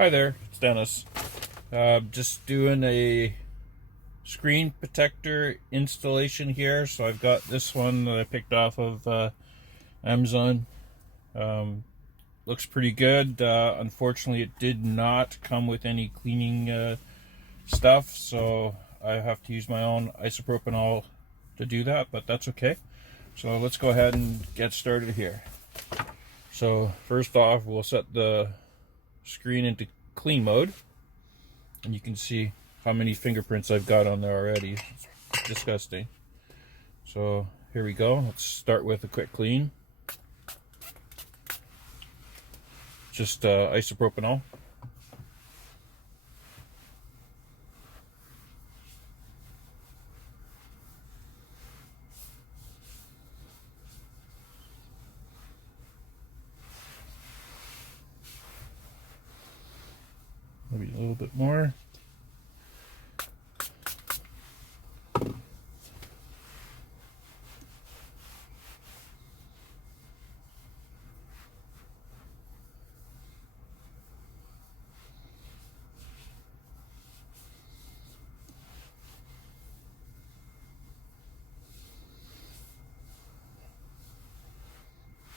Hi there, it's Dennis. Just doing a screen protector installation here. So I've got this one that I picked off of Amazon. Looks pretty good. Unfortunately, it did not come with any cleaning stuff, so I have to use my own isopropanol to do that, but that's okay. So let's go ahead and get started here. So first off, we'll set the screen into clean mode, and you can see how many fingerprints I've got on there already. It's disgusting. So here we go. Let's start with a quick clean. Just isopropanol. Maybe a little bit more.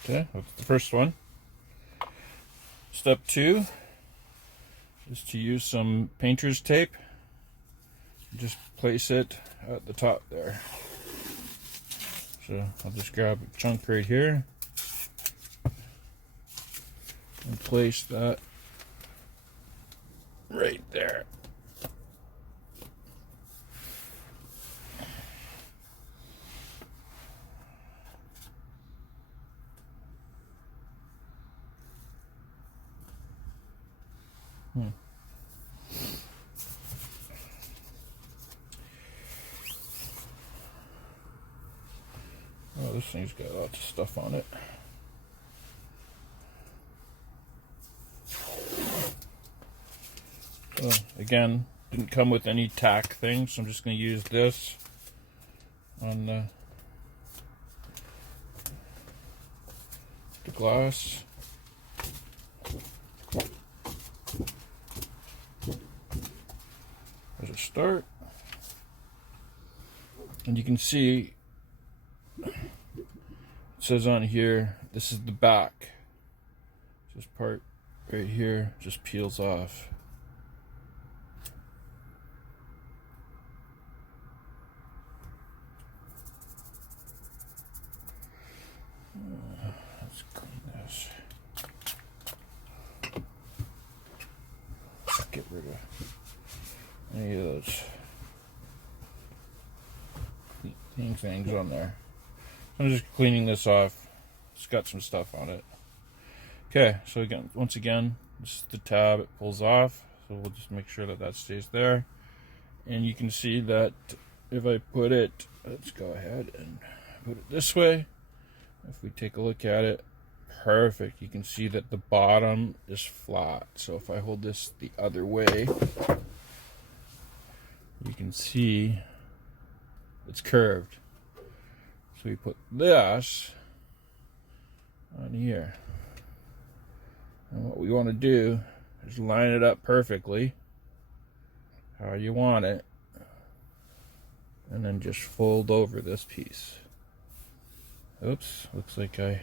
Okay, that's the first one. Step 2 is to use some painter's tape. Just place it at the top there. So I'll just grab a chunk right here and place that right there. Oh, this thing's got lots of stuff on it. So again, didn't come with any tack thing, so I'm just going to use this on the glass. As a start, and you can see it says on here, this is the back. This part right here just peels off. Let's clean this. Get rid of any of those things on there. I'm just cleaning this off. It's got some stuff on it. Okay, so again, once again, this is the tab. It pulls off, so we'll just make sure that that stays there. And you can see that if I put it, let's go ahead and put it this way. If we take a look at it, perfect. You can see that the bottom is flat. So if I hold this the other way, you can see it's curved. So we put this on here. And what we want to do is line it up perfectly how you want it, and then just fold over this piece. Oops, looks like I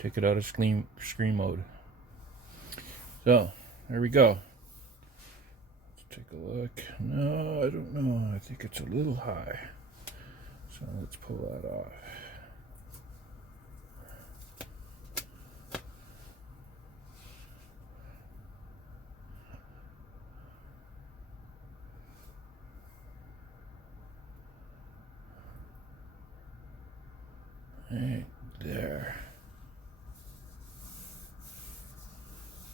took it out of screen mode. So there we go. Let's take a look. No, I don't know. I think it's a little high. So let's pull that off. Right there.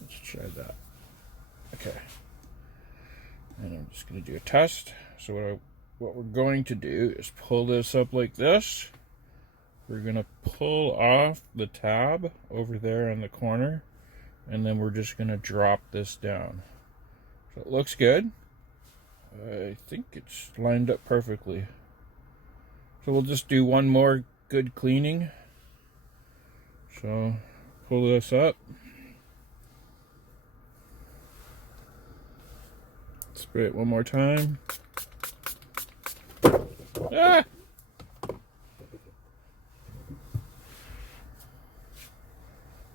Let's try that. Okay. And I'm just going to do a test. So what we're going to do is pull this up like this. We're going to pull off the tab over there in the corner, and then we're just going to drop this down. So it looks good. I think it's lined up perfectly. So we'll just do one more good cleaning. So pull this up. Spray it one more time. Ah!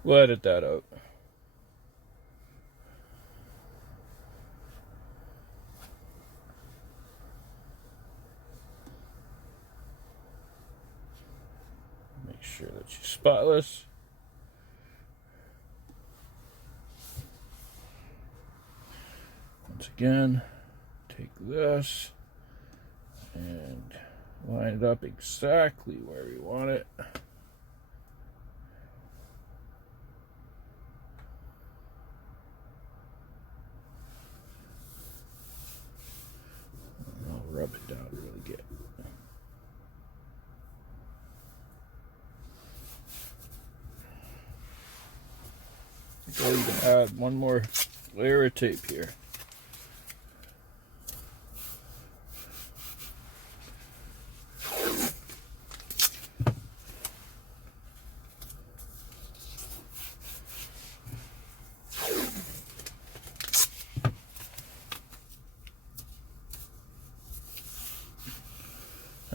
We'll edit that out. Make sure that you're spotless. Once again, take this and line it up exactly where we want it. I'll rub it down really good. I'll even add one more layer of tape here.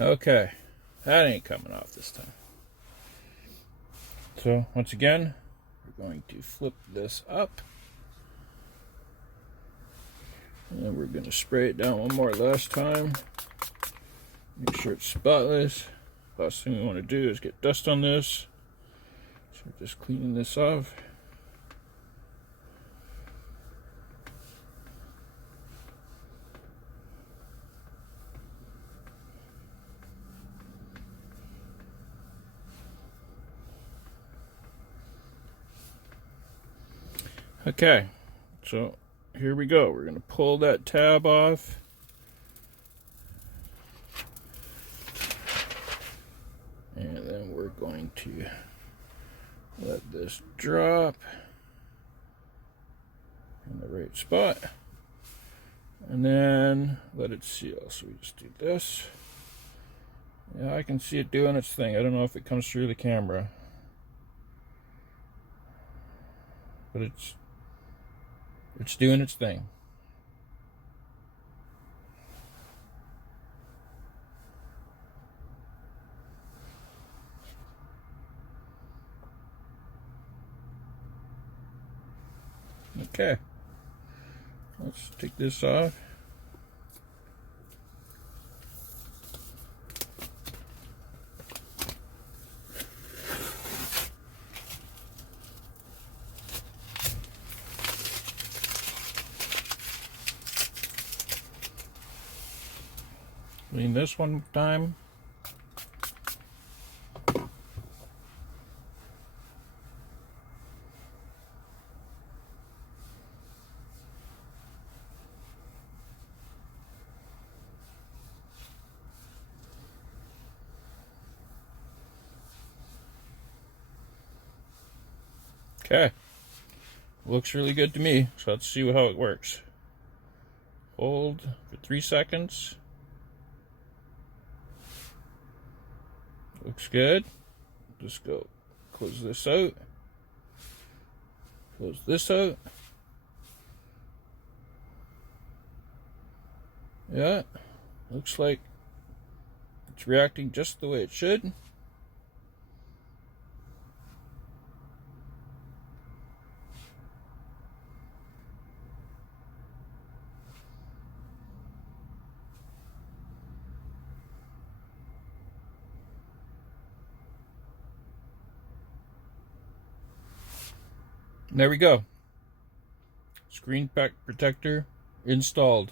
Okay, that ain't coming off this time. So once again, we're going to flip this up. And we're going to spray it down one more last time. Make sure it's spotless. Last thing we want to do is get dust on this. So we're just cleaning this off. Okay, so here we go. We're going to pull that tab off. And then we're going to let this drop in the right spot. And then let it seal. So we just do this. Yeah, I can see it doing its thing. I don't know if it comes through the camera. But it's doing its thing. Okay. Let's take this off. Clean this one time. Okay. Looks really good to me, so let's see how it works. Hold for 3 seconds. Looks good. Just go close this out. Close this out. Yeah, looks like it's reacting just the way it should. There we go. Screen protector installed.